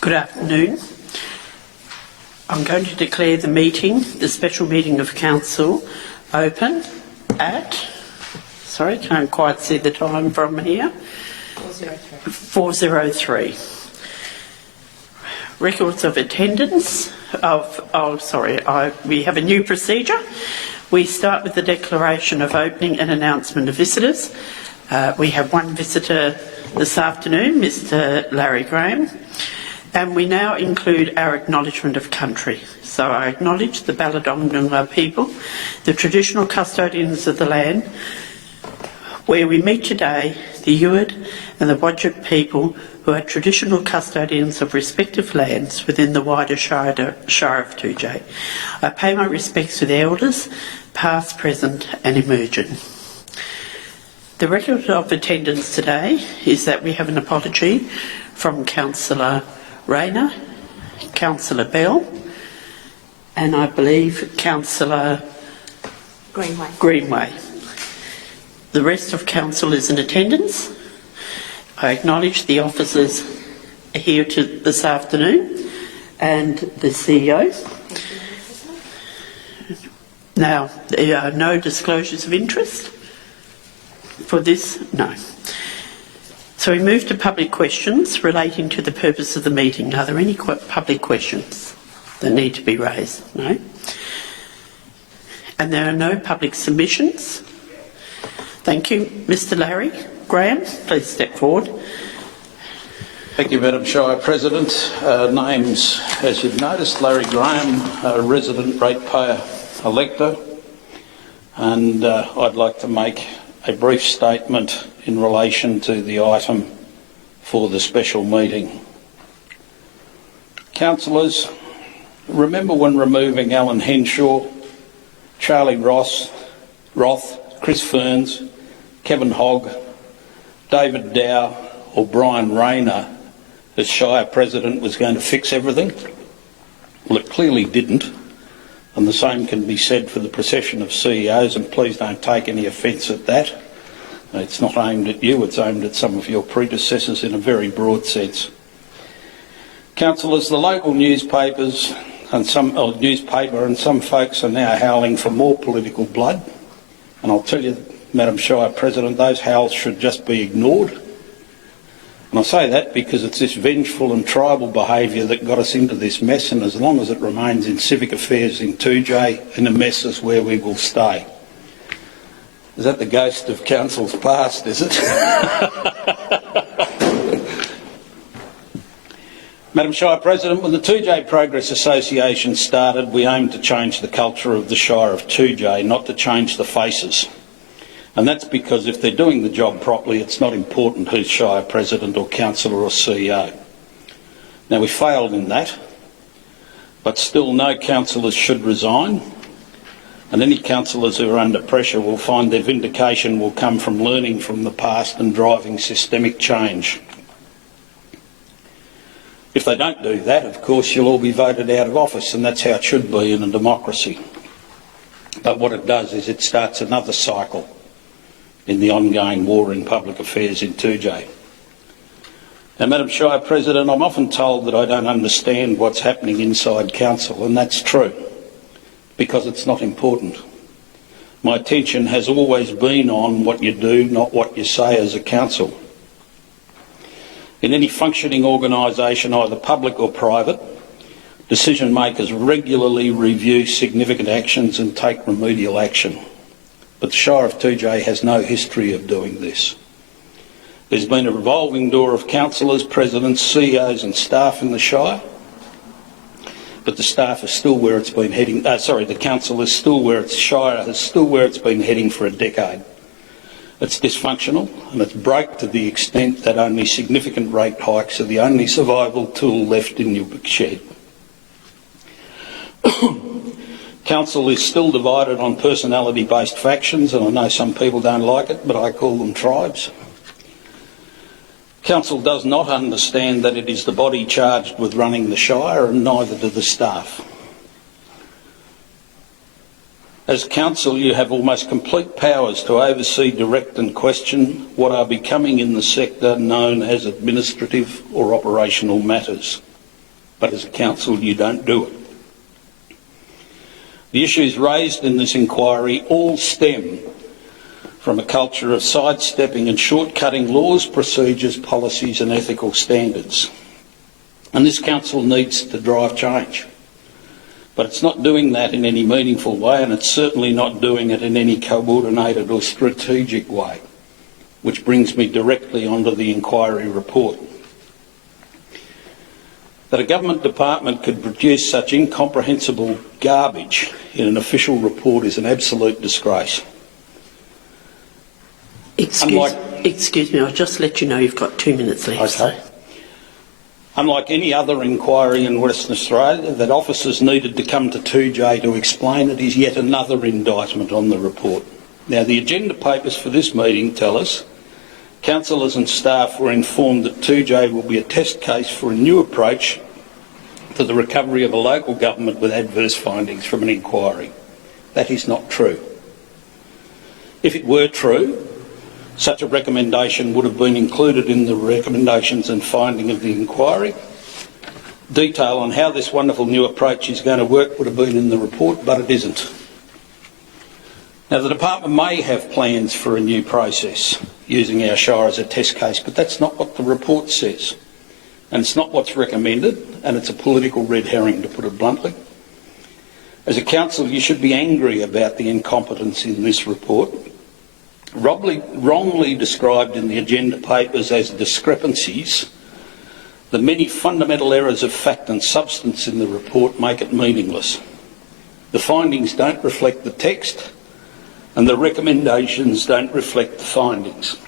Good afternoon. I'm going to declare the special meeting of Council, open at, sorry, can't quite see the time from here, 4:03. Records of attendance we have a new procedure. We start with the declaration of opening and announcement of visitors. We have one visitor this afternoon, Mr. Larry Graham. And we now include our acknowledgement of country. So I acknowledge the Balladonganga people, the traditional custodians of the land, where we meet today, the Yuid and the Wajik people, who are traditional custodians of respective lands within the wider Shire of Tujay. I pay my respects to the elders, past, present and emerging. The record of attendance today is that we have an apology from Councillor Rayner, Councillor Bell, and I believe Councillor Greenway. The rest of Council is in attendance. I acknowledge the officers here this afternoon and the CEO. Now, there are no disclosures of interest for this? No. So we move to public questions relating to the purpose of the meeting. Are there any public questions that need to be raised? No. And there are no public submissions. Thank you. Mr. Larry Graham, please step forward. Thank you, Madam Shire President. Names, as you've noticed, Larry Graham, a resident ratepayer elector, and I'd like to make a brief statement in relation to the item for the special meeting. Councillors, remember when removing Alan Henshaw, Charlie Roth, Chris Ferns, Kevin Hogg, David Dow or Brian Rayner as Shire President was going to fix everything? Well, it clearly didn't, and the same can be said for the procession of CEOs, and please don't take any offence at that. It's not aimed at you, it's aimed at some of your predecessors in a very broad sense. Councillors, the local newspapers and some folks are now howling for more political blood, and I'll tell you, Madam Shire President, those howls should just be ignored. And I say that because it's this vengeful and tribal behaviour that got us into this mess, and as long as it remains in civic affairs in Tujay, in a mess is where we will stay. Is that the ghost of council's past, is it? Madam Shire President, when the Tujay Progress Association started, we aimed to change the culture of the Shire of Tujay, not to change the faces. And that's because if they're doing the job properly, it's not important who's Shire President or Councillor or CEO. Now, we failed in that, but still no councillors should resign, and any councillors who are under pressure will find their vindication will come from learning from the past and driving systemic change. If they don't do that, of course, you'll all be voted out of office, and that's how it should be in a democracy. But what it does is it starts another cycle in the ongoing war in public affairs in Tujay. Now, Madam Shire President, I'm often told that I don't understand what's happening inside council, and that's true, because it's not important. My attention has always been on what you do, not what you say as a council. In any functioning organisation, either public or private, decision makers regularly review significant actions and take remedial action. But the Shire of Tujay has no history of doing this. There's been a revolving door of councillors, presidents, CEOs and staff in the Shire, but the staff is still where it's been heading. The council is still where its Shire is still where it's been heading for a decade. It's dysfunctional, and it's broke to the extent that only significant rate hikes are the only survival tool left in your shed. Council is still divided on personality-based factions, and I know some people don't like it, but I call them tribes. Council does not understand that it is the body charged with running the Shire, and neither do the staff. As council, you have almost complete powers to oversee, direct and question what are becoming in the sector known as administrative or operational matters. But as a council, you don't do it. The issues raised in this inquiry all stem from a culture of sidestepping and shortcutting laws, procedures, policies and ethical standards. And this council needs to drive change. But it's not doing that in any meaningful way, and it's certainly not doing it in any coordinated or strategic way, which brings me directly onto the inquiry report. That a government department could produce such incomprehensible garbage in an official report is an absolute disgrace. Excuse me, I'll just let you know you've got 2 minutes left. Okay. Unlike any other inquiry in Western Australia, that officers needed to come to 2J to explain it is yet another indictment on the report. Now, the agenda papers for this meeting tell us councillors and staff were informed that 2J will be a test case for a new approach to the recovery of a local government with adverse findings from an inquiry. That is not true. If it were true, such a recommendation would have been included in the recommendations and finding of the inquiry. Detail on how this wonderful new approach is going to work would have been in the report, but it isn't. Now, the department may have plans for a new process using our shire as a test case, but that's not what the report says. And it's not what's recommended, and it's a political red herring, to put it bluntly. As a council, you should be angry about the incompetence in this report. Wrongly described in the agenda papers as discrepancies, the many fundamental errors of fact and substance in the report make it meaningless. The findings don't reflect the text, and the recommendations don't reflect the findings.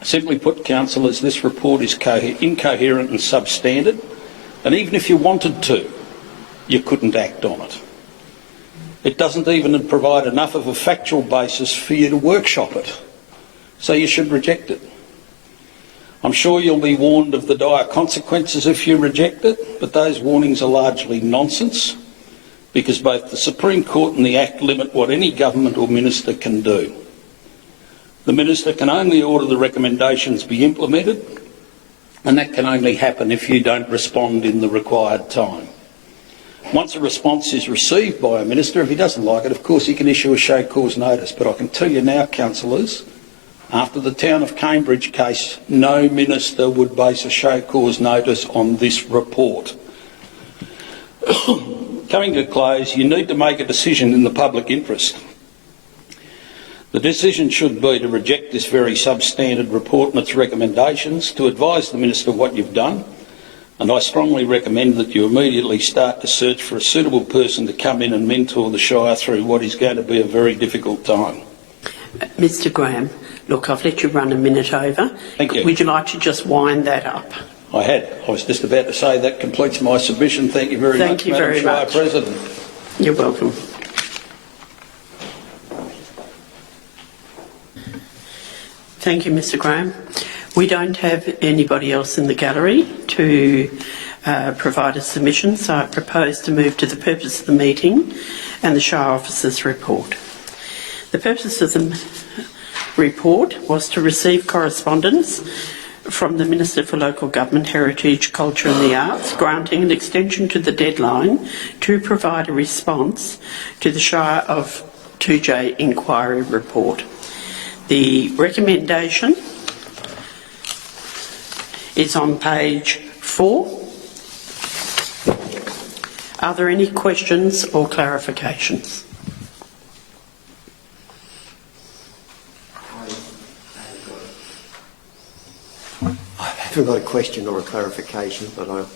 Simply put, councillors, this report is incoherent and substandard, and even if you wanted to, you couldn't act on it. It doesn't even provide enough of a factual basis for you to workshop it, so you should reject it. I'm sure you'll be warned of the dire consequences if you reject it, but those warnings are largely nonsense, because both the Supreme Court and the Act limit what any government or minister can do. The minister can only order the recommendations be implemented, and that can only happen if you don't respond in the required time. Once a response is received by a minister, if he doesn't like it, of course he can issue a show cause notice. But I can tell you now, councillors, after the Town of Cambridge case, no minister would base a show cause notice on this report. Coming to close, you need to make a decision in the public interest. The decision should be to reject this very substandard report and its recommendations, to advise the minister what you've done, and I strongly recommend that you immediately start to search for a suitable person to come in and mentor the Shire through what is going to be a very difficult time. Mr Graham, look, I've let you run a minute over. Thank you. Would you like to just wind that up? I had. I was just about to say that completes my submission. Thank you very much, Thank you Madam very Shire much. President. You're welcome. Thank you, Mr Graham. We don't have anybody else in the gallery to provide a submission, so I propose to move to the purpose of the meeting and the Shire Officer's report. The purpose of the report was to receive correspondence from the Minister for Local Government, Heritage, Culture and the Arts, granting an extension to the deadline to provide a response to the Shire of 2J inquiry report. The recommendation is on page 4. Are there any questions or clarifications? I haven't got a question or a clarification, but I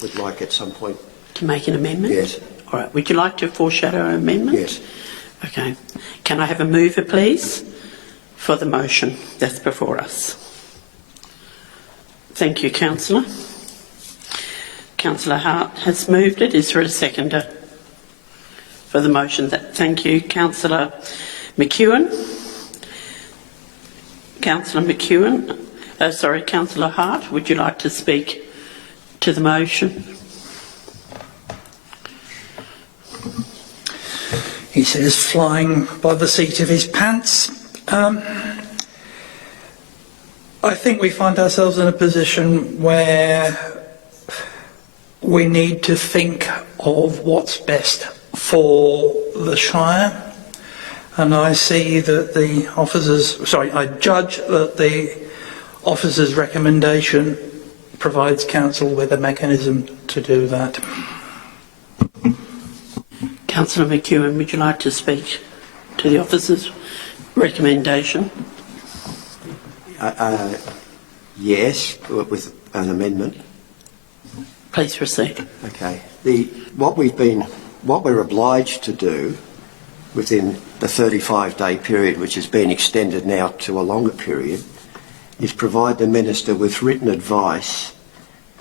would like at some point To make an amendment? Yes. All right. Would you like to foreshadow an amendment? Yes. Okay. Can I have a mover, please, for the motion that's before us? Thank you, Councillor. Councillor Hart has moved it. Is there a seconder for the motion? Thank you, Councillor McEwen. Councillor McEwen. Councillor Hart, would you like to speak to the motion? he says, flying by the seat of his pants. I think we find ourselves in a position where we need to think of what's best for the Shire. And I see that I judge that the officer's recommendation provides council with a mechanism to do that. Councillor McEwen, would you like to speak to the officer's recommendation? Yes, with an amendment. Please proceed. Okay. What we're obliged to do within the 35-day period, which has been extended now to a longer period, is provide the Minister with written advice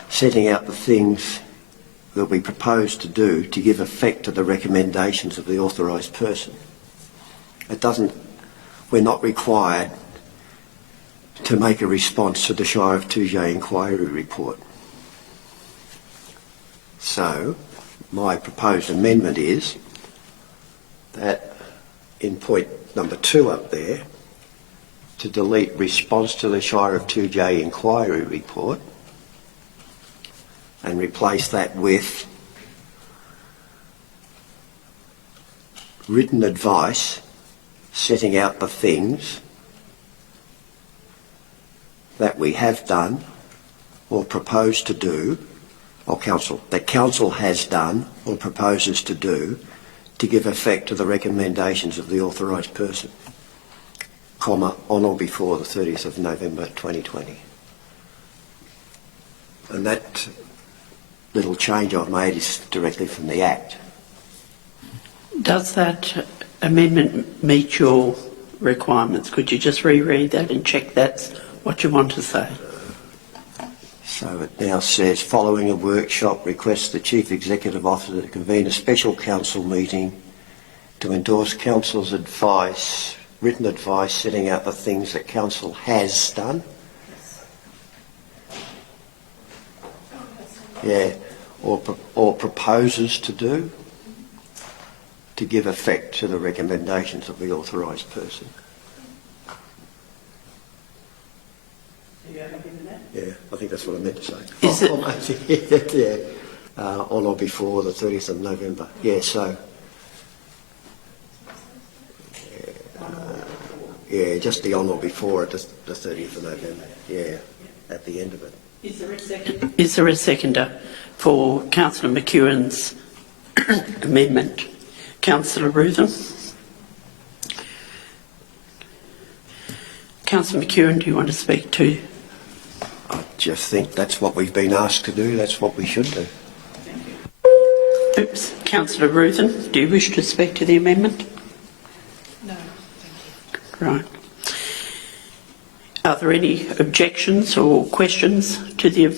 setting out the things that we propose to do to give effect to the recommendations of the authorised person. We're not required to make a response to the Shire of Toujay inquiry report. So, my proposed amendment is that in point number 2 up there, to delete response to the Shire of Toujay inquiry report and replace that with written advice setting out the things that we have done or propose to do, or council has done or proposes to do, to give effect to the recommendations of the authorised person, comma, on or before the 30th of November 2020. And that little change I've made is directly from the Act. Does that amendment meet your requirements? Could you just reread that and check that's what you want to say? So it now says, following a workshop, requests the Chief Executive Officer to convene a special council meeting to endorse council's advice, written advice setting out the things that council has done. Yeah, or proposes to do, to give effect to the recommendations of the authorised person. Yeah, I think that's what I meant to say. Is it? Yeah, on or before the 30th of November. Yeah, so. Yeah, just the on or before the 30th of November. Yeah, at the end of it. Is there a seconder for Councillor McEwen's amendment? Councillor Ruthen? Councillor McEwen, do you want to speak to? I just think that's what we've been asked to do. That's what we should do. Oops. Councillor Ruthen, do you wish to speak to the amendment? No, thank you. Right. Are there any objections or questions to the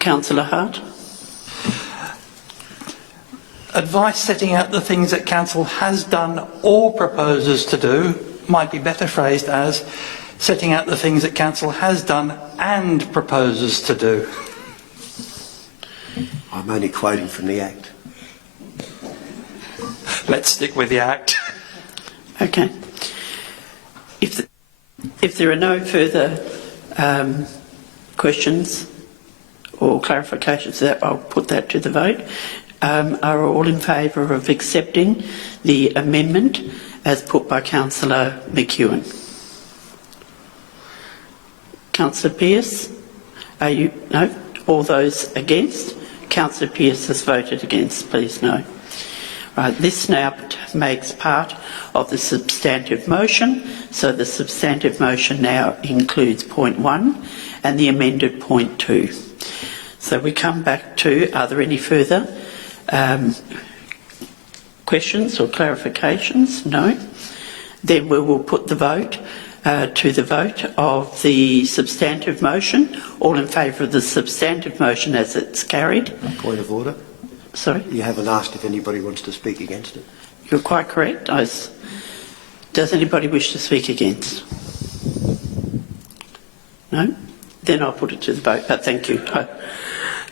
Councillor Hart? Advice setting out the things that council has done or proposes to do might be better phrased as setting out the things that council has done and proposes to do. I'm only quoting from the Act. Let's stick with the Act. Okay. If there are no further questions or clarifications to that, I'll put that to the vote. Are all in favour of accepting the amendment as put by Councillor McEwen? Councillor Pearce? Are you? No? All those against? Councillor Pearce has voted against, please no. Right, this now makes part of the substantive motion, so the substantive motion now includes point 1 and the amended point 2. So we come back to, are there any further questions or clarifications? No. Then we will put the vote to the vote of the substantive motion. All in favour of the substantive motion as it's carried. Point of order. Sorry? You haven't asked if anybody wants to speak against it. You're quite correct. Does anybody wish to speak against? No? Then I'll put it to the vote, but thank you.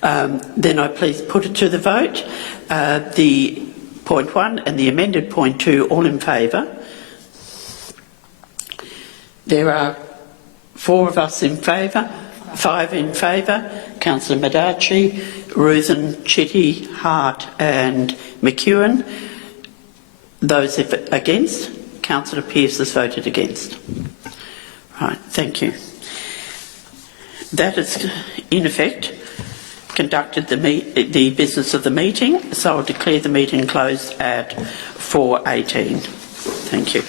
Then I please put it to the vote. The point 1 and the amended point 2, all in favour. There are 4 of us in favour, 5 in favour, Councillor Madachi, Ruthen, Chitty, Hart and McEwen. Those against, Councillor Pearce has voted against. Right, thank you. That has, in effect, conducted the business of the meeting, so I'll declare the meeting closed at 4:18. Thank you.